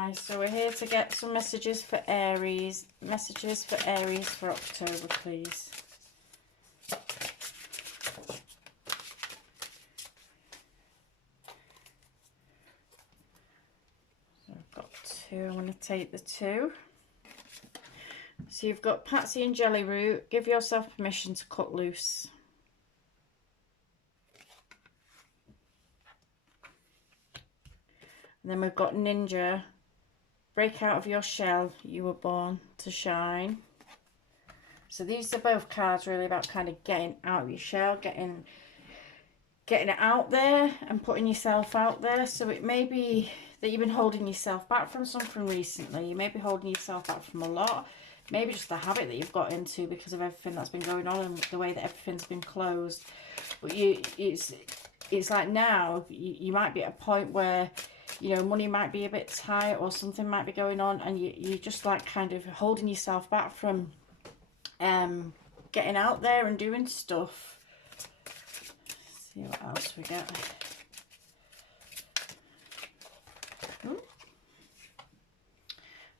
Right, so we're here to get some messages for Aries. Messages for Aries for October, please. So I've got two. I'm going to take the two. So you've got Patsy and Jelly Root. Give yourself permission to cut loose. And then we've got Ninja. Break out of your shell. You were born to shine. So these are both cards really about kind of getting out of your shell, getting it out there and putting yourself out there. So it may be that you've been holding yourself back from something recently. You may be holding yourself back from a lot. Maybe just a habit that you've got into because of everything that's been going on and the way that everything's been closed. But it's like now you might be at a point where, you know, money might be a bit tight or something might be going on, and you're just like kind of holding yourself back from getting out there and doing stuff. Let's see what else we get.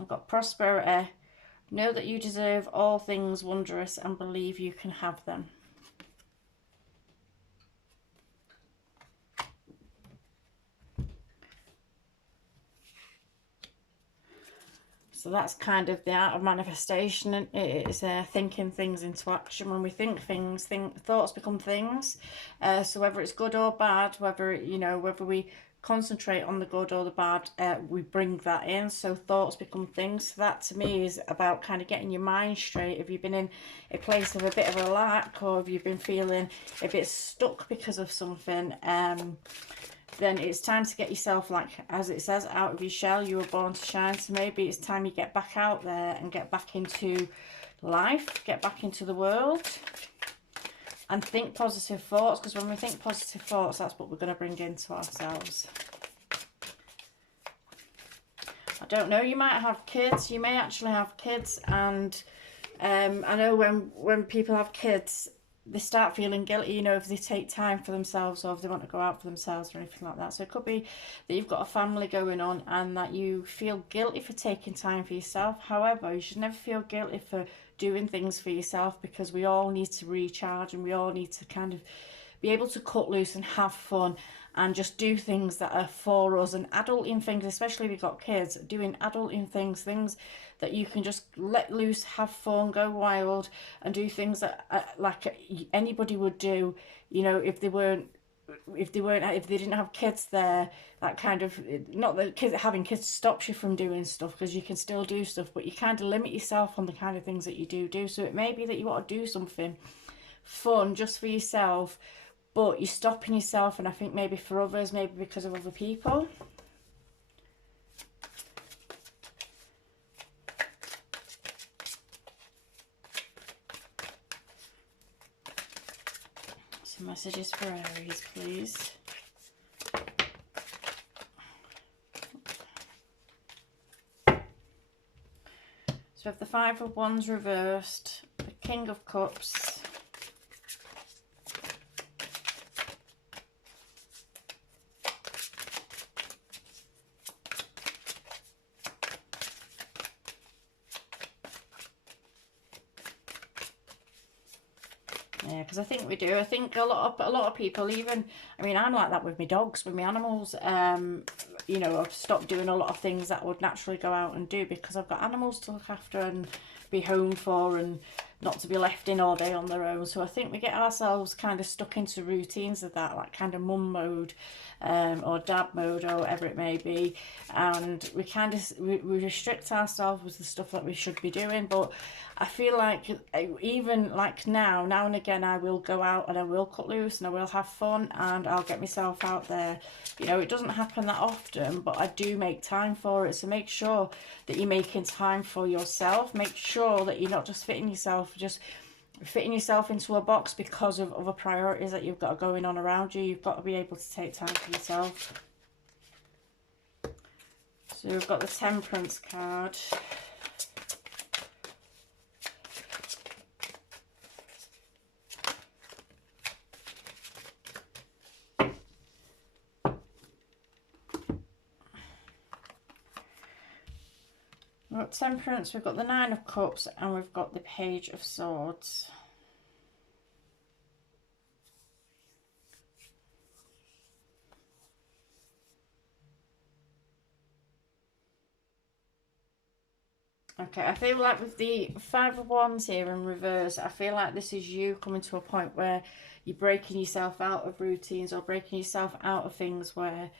I've got prosperity. Know that you deserve all things wondrous and believe you can have them. So that's kind of the art of manifestation. It is thinking things into action. When we think things, thoughts become things. So whether it's good or bad, whether, you know, whether we concentrate on the good or the bad, we bring that in. So thoughts become things. So that to me is about kind of getting your mind straight. If you've been in a place of a bit of a lack, or if you've been feeling a bit stuck because of something, then it's time to get yourself, like as it says, out of your shell. You were born to shine. So maybe it's time you get back out there and get back into life, get back into the world, and think positive thoughts, because when we think positive thoughts, that's what we're going to bring into ourselves. I don't know, you might have kids, you may actually have kids, and I know when people have kids, they start feeling guilty, you know, if they take time for themselves or if they want to go out for themselves or anything like that. So it could be that you've got a family going on and that you feel guilty for taking time for yourself. However, you should never feel guilty for doing things for yourself, because we all need to recharge and we all need to kind of be able to cut loose and have fun and just do things that are for us, and adulting things, especially if you've got kids, doing adulting things that you can just let loose, have fun, go wild, and do things that like anybody would do, you know, if they didn't have kids there. That kind of, not that having kids stops you from doing stuff, because you can still do stuff, but you kind of limit yourself on the kind of things that you do. So it may be that you want to do something fun just for yourself, but you're stopping yourself, and I think maybe for others, maybe because of other people. Some messages for Aries, please. So we have the Five of Wands reversed, the King of Cups, yeah, because I think we do. I think a lot of people, even, I mean, I'm like that with my dogs, with my animals. You know, I've stopped doing a lot of things that I would naturally go out and do because I've got animals to look after and be home for, and not to be left in all day on their own. So I think we get ourselves kind of stuck into routines of that, like kind of mum mode, or dad mode, or whatever it may be, and we kind of we restrict ourselves with the stuff that we should be doing. But I feel like even like now and again, I will go out and I will cut loose and I will have fun and I'll get myself out there. You know, it doesn't happen that often, but I do make time for it. So make sure that you're making time for yourself. Make sure that you're not just fitting yourself into a box because of other priorities that you've got going on around you. You've got to be able to take time for yourself. So we've got the Temperance card. We've got Temperance, we've got the Nine of Cups, and we've got the Page of Swords. Okay, I feel like with the Five of Wands here in reverse, I feel like this is you coming to a point where you're breaking yourself out of routines or breaking yourself out of things where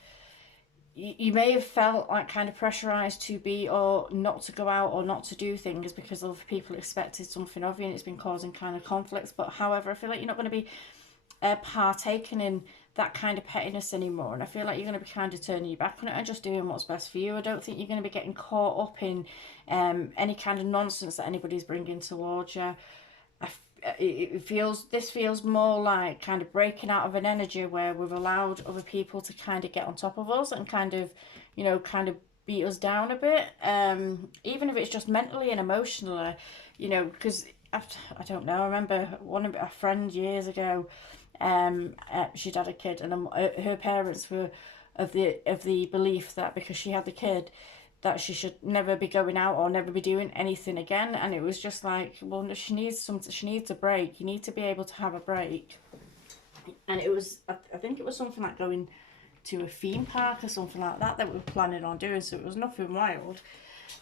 you may have felt like kind of pressurized to be or not to go out or not to do things because other people expected something of you and it's been causing kind of conflicts. But however, I feel like you're not going to be partaking in that kind of pettiness anymore, and I feel like you're going to be kind of turning your back on it and just doing what's best for you. I don't think you're going to be getting caught up in any kind of nonsense that anybody's bringing towards you. This feels more like kind of breaking out of an energy where we've allowed other people to kind of get on top of us and kind of, you know, kind of beat us down a bit, even if it's just mentally and emotionally, you know, because I don't know, I remember one of a friend years ago, she'd had a kid, and her parents were of the belief that because she had the kid that she should never be going out or never be doing anything again. And it was just like, well, she needs a break. You need to be able to have a break. And it was, I think it was something like going to a theme park or something like that we were planning on doing, so it was nothing wild.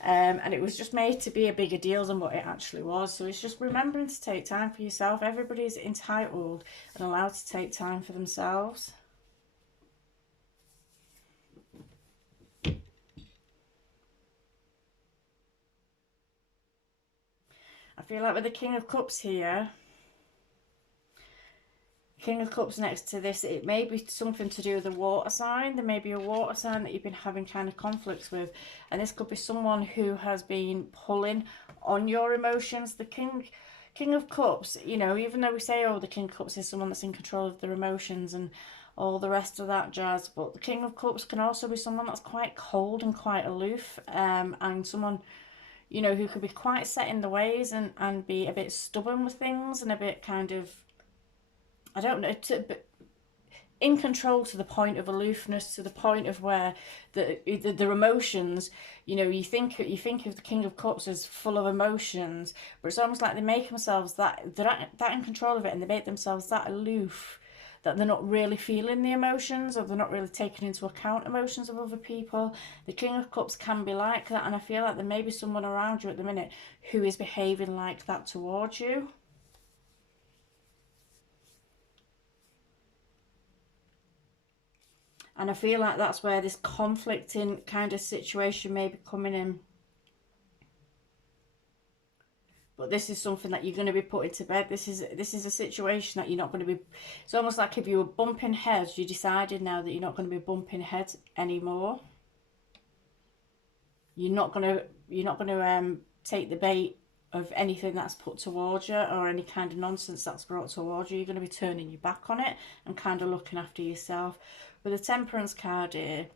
And it was just made to be a bigger deal than what it actually was. So it's just remembering to take time for yourself. Everybody's entitled and allowed to take time for themselves. I feel like with the King of Cups here, King of Cups next to this, it may be something to do with a water sign. There may be a water sign that you've been having kind of conflicts with, and this could be someone who has been pulling on your emotions. The King of Cups, you know, even though we say, oh, the King of Cups is someone that's in control of their emotions and all the rest of that jazz, but the King of Cups can also be someone that's quite cold and quite aloof, and someone, you know, who could be quite set in the ways and be a bit stubborn with things and a bit kind of, I don't know, in control to the point of aloofness, to the point of where their emotions, you know, you think of the King of Cups as full of emotions, but it's almost like they make themselves they're that in control of it, and they make themselves that aloof that they're not really feeling the emotions, or they're not really taking into account emotions of other people. The King of Cups can be like that, and I feel like there may be someone around you at the minute who is behaving like that towards you. And I feel like that's where this conflicting kind of situation may be coming in. But this is something that you're going to be putting to bed. This is a situation that you're not going to be. It's almost like if you were bumping heads, you decided now that you're not going to be bumping heads anymore. You're not going to take the bait of anything that's put towards you or any kind of nonsense that's brought towards you. You're going to be turning your back on it and kind of looking after yourself. With the Temperance card here,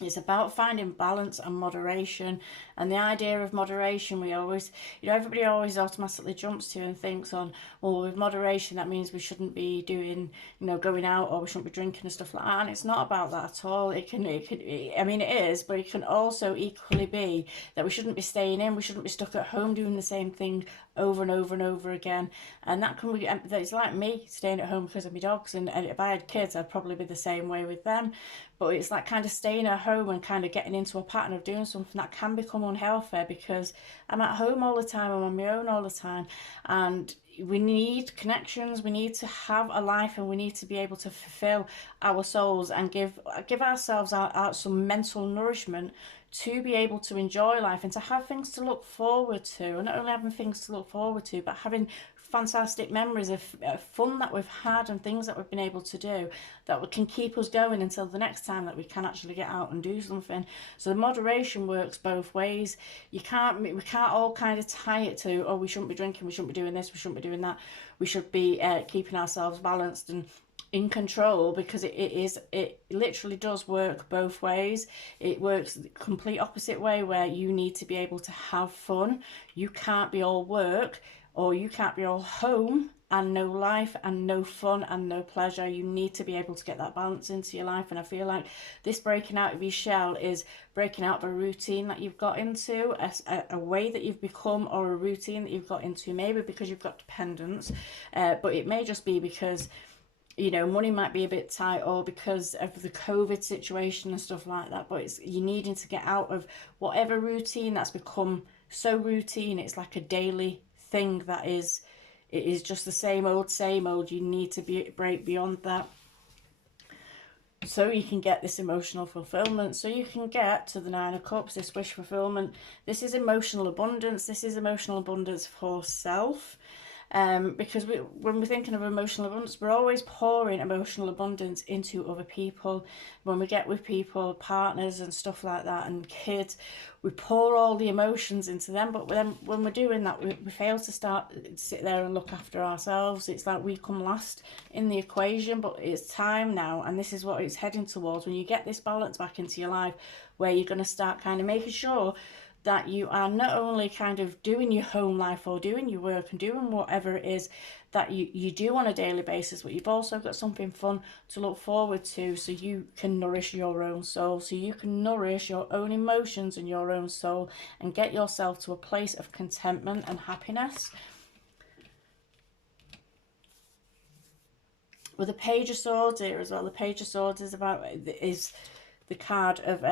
it's about finding balance and moderation. And the idea of moderation, we always, you know, everybody always automatically jumps to and thinks on, well, with moderation, that means we shouldn't be doing, you know, going out, or we shouldn't be drinking and stuff like that. And it's not about that at all. I mean, it is, but it can also equally be that we shouldn't be staying in, we shouldn't be stuck at home doing the same thing over and over and over again. And that can be, it's like me staying at home because of my dogs. And if I had kids, I'd probably be the same way with them. But it's like kind of staying at home and kind of getting into a pattern of doing something that can become unhealthy because I'm at home all the time, I'm on my own all the time, and we need connections, we need to have a life, and we need to be able to fulfill our souls and give ourselves out some mental nourishment to be able to enjoy life and to have things to look forward to. And not only having things to look forward to, but having fantastic memories of fun that we've had and things that we've been able to do that can keep us going until the next time that we can actually get out and do something. So the moderation works both ways. We can't all kind of tie it to, oh, we shouldn't be drinking, we shouldn't be doing this, we shouldn't be doing that. We should be keeping ourselves balanced and in control, because it literally does work both ways. It works the complete opposite way, where you need to be able to have fun. You can't be all work, or you can't be all home and no life and no fun and no pleasure. You need to be able to get that balance into your life. And I feel like this breaking out of your shell is breaking out of a routine that you've got into, a way that you've become, or a routine that you've got into, maybe because you've got dependence, but it may just be because, you know, money might be a bit tight, or because of the COVID situation and stuff like that. But it's you needing to get out of whatever routine that's become so routine. It's like a daily thing that is, it is just the same old, same old. You need to break beyond that, so you can get this emotional fulfillment, so you can get to the Nine of Cups, this wish fulfillment. This is emotional abundance. This is emotional abundance for self. Because when we're thinking of emotional abundance, we're always pouring emotional abundance into other people. When we get with people, partners and stuff like that, and kids, we pour all the emotions into them. But then when we're doing that, we fail to sit there and look after ourselves. It's like we come last in the equation. But it's time now, and this is what it's heading towards. When you get this balance back into your life, where you're going to start kind of making sure that you are not only kind of doing your home life or doing your work and doing whatever it is that you do on a daily basis, but you've also got something fun to look forward to, so you can nourish your own soul, so you can nourish your own emotions and your own soul, and get yourself to a place of contentment and happiness. With the Page of Swords here as well, the Page of Swords is the card of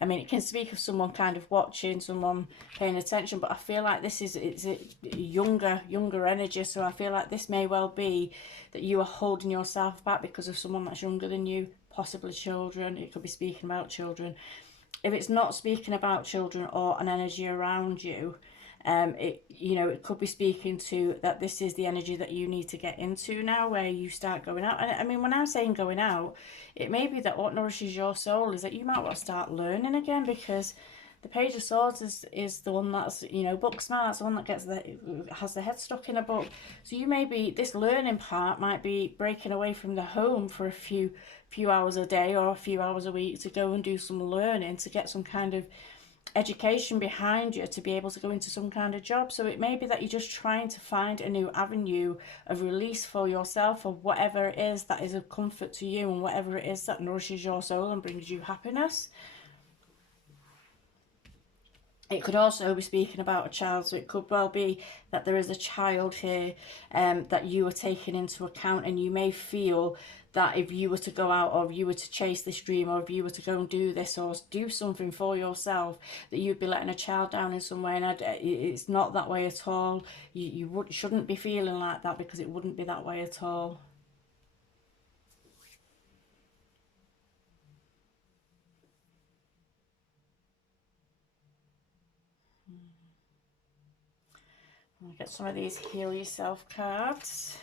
I mean, it can speak of someone kind of watching, someone paying attention, but I feel like it's a younger energy. So I feel like this may well be that you are holding yourself back because of someone that's younger than you, possibly children. It could be speaking about children. If it's not speaking about children or an energy around you, it could be speaking to that this is the energy that you need to get into now, where you start going out. And I mean, when I'm saying going out, it may be that what nourishes your soul is that you might want to start learning again, because the Page of Swords is the one that's, book smart. It's the one that has the head stuck in a book. So you may be, this learning part might be breaking away from the home for a few hours a day or a few hours a week to go and do some learning, to get some kind of education behind you, to be able to go into some kind of job. So it may be that you're just trying to find a new avenue of release for yourself, or whatever it is that is of comfort to you, and whatever it is that nourishes your soul and brings you happiness. It could also be speaking about a child, so it could well be that there is a child here that you are taking into account, and you may feel that if you were to go out, or if you were to chase this dream, or if you were to go and do this or do something for yourself, that you'd be letting a child down in some way. And it's not that way at all. You shouldn't be feeling like that, because it wouldn't be that way at all. I'll get some of these Heal Yourself cards.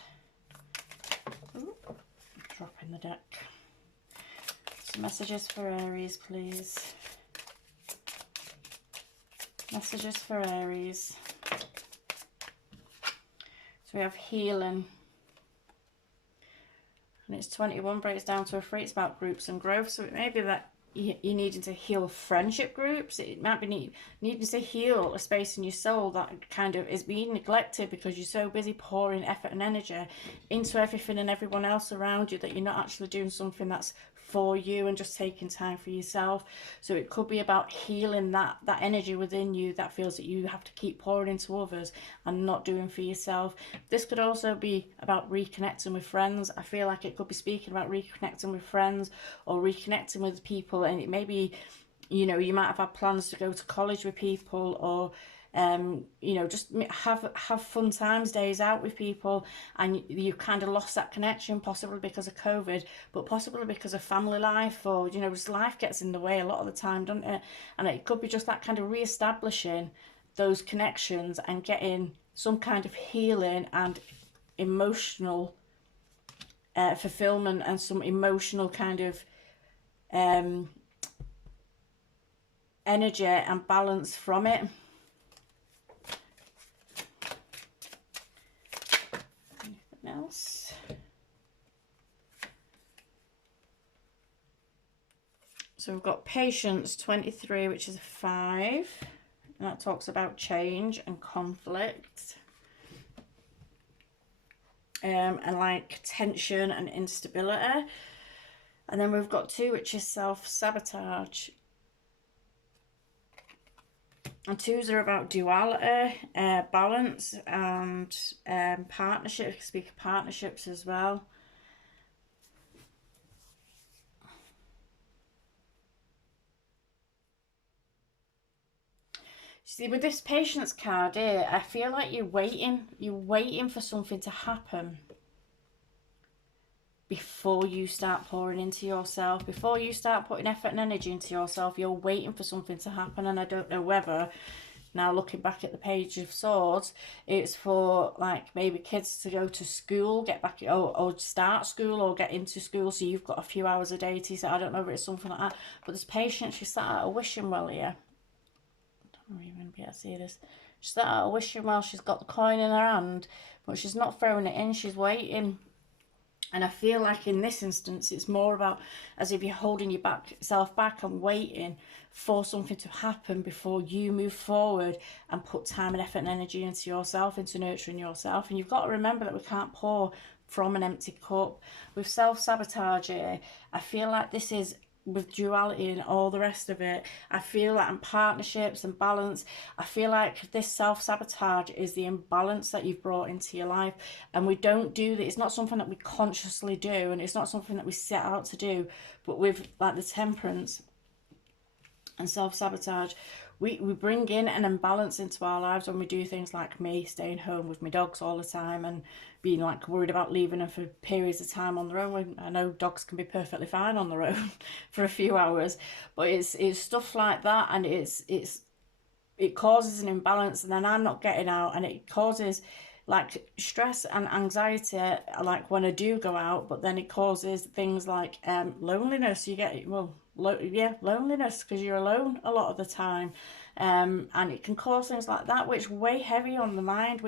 Ooh, drop in the deck. Some messages for Aries, please. Messages for Aries. So we have healing. And it's 21, breaks down to a 3. It's about groups and growth. So it may be that you're needing to heal friendship groups. It might be needing to heal a space in your soul that kind of is being neglected, because you're so busy pouring effort and energy into everything and everyone else around you, that you're not actually doing something that's for you and just taking time for yourself. So it could be about healing that energy within you that feels that you have to keep pouring into others and not doing for yourself. This could also be about reconnecting with friends. I feel like it could be speaking about reconnecting with friends, or reconnecting with people. And it may be, you might have had plans to go to college with people, or just have fun times, days out with people, and you kind of lost that connection, possibly because of COVID, but possibly because of family life, or just life gets in the way a lot of the time, doesn't it? And it could be just that kind of re-establishing those connections and getting some kind of healing and emotional fulfillment, and some emotional kind of energy and balance from it. Anything else? So we've got Patience 23, which is a 5, and that talks about change and conflict. and like tension and instability. And then we've got 2, which is self-sabotage. And 2s are about duality, balance, and partnerships. Speak of partnerships as well. See, with this patience card here, I feel like you're waiting for something to happen before you start pouring into yourself, before you start putting effort and energy into yourself. You're waiting for something to happen, and I don't know whether, now looking back at the Page of Swords, it's for like maybe kids to go to school, get back, or start school or get into school, so you've got a few hours a day to, so I don't know if it's something like that. But this patient, she sat at a wishing well here. I don't even be able to see this. She's sat at a wishing well, she's got the coin in her hand, but she's not throwing it in, she's waiting. And I feel like in this instance, it's more about as if you're holding yourself back and waiting for something to happen before you move forward and put time and effort and energy into yourself, into nurturing yourself. And you've got to remember that we can't pour from an empty cup. With self-sabotage here, I feel like this is, with duality and all the rest of it, I feel like in partnerships and balance, I feel like this self-sabotage is the imbalance that you've brought into your life. And we don't do that. It's not something that we consciously do, and it's not something that we set out to do. But with like the temperance and self-sabotage, we bring in an imbalance into our lives when we do things like me staying home with my dogs all the time and being like worried about leaving them for periods of time on their own. I know dogs can be perfectly fine on their own for a few hours, but it's stuff like that, and it causes an imbalance, and then I'm not getting out, and it causes like stress and anxiety like when I do go out, but then it causes things like loneliness. You get, well, loneliness because you're alone a lot of the time, and it can cause things like that, which weigh heavy on the mind,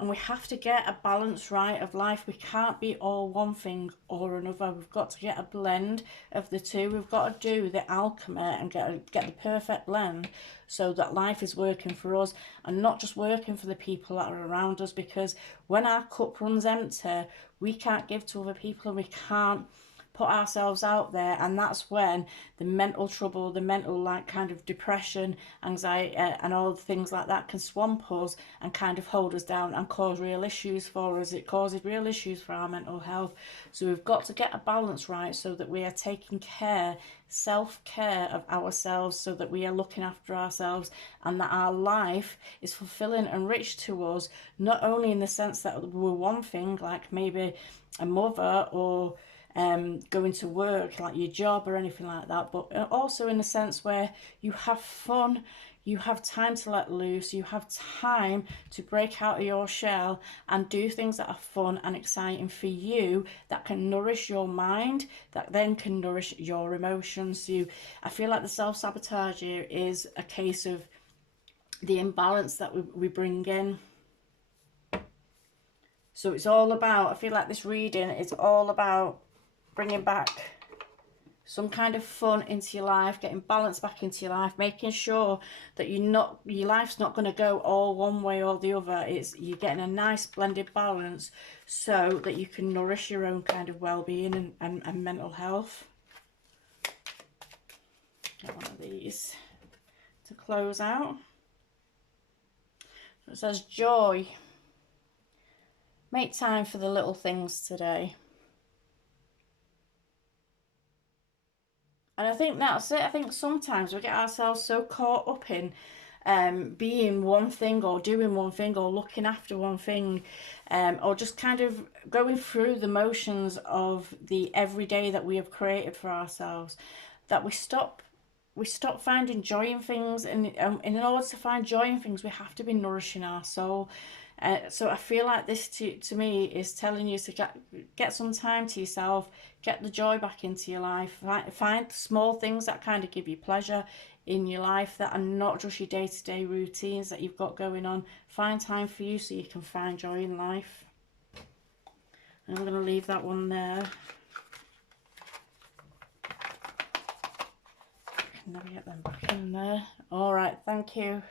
and we have to get a balance right of life. We can't be all one thing or another. We've got to get a blend of the two. We've got to do the alchemy and get the perfect blend so that life is working for us and not just working for the people that are around us, because when our cup runs empty, we can't give to other people, and we can't put ourselves out there, and that's when the mental trouble, the mental like kind of depression, anxiety, and all the things like that can swamp us and kind of hold us down and cause real issues for us. It causes real issues for our mental health. So we've got to get a balance right so that we are taking care, self-care of ourselves, so that we are looking after ourselves, and that our life is fulfilling and rich to us, not only in the sense that we're one thing, like maybe a mother or going to work, like your job or anything like that, but also in a sense where you have fun, you have time to let loose, you have time to break out of your shell and do things that are fun and exciting for you, that can nourish your mind, that then can nourish your emotions. So I feel like the self-sabotage here is a case of the imbalance that we bring in. So it's all about, I feel like this reading is all about bringing back some kind of fun into your life, getting balance back into your life, making sure that your life's not going to go all one way or the other. You're getting a nice blended balance so that you can nourish your own kind of well-being and mental health. Get one of these to close out. So it says joy. Make time for the little things today. And I think that's it. I think sometimes we get ourselves so caught up in being one thing or doing one thing or looking after one thing, or just kind of going through the motions of the everyday that we have created for ourselves, that we stop finding joy in things. And in order to find joy in things, we have to be nourishing our soul. So I feel like this to me is telling you to get some time to yourself, get the joy back into your life, find small things that kind of give you pleasure in your life, that are not just your day-to-day routines that you've got going on. Find time for you so you can find joy in life. And I'm going to leave that one there. I can never get them back in there. All right, thank you.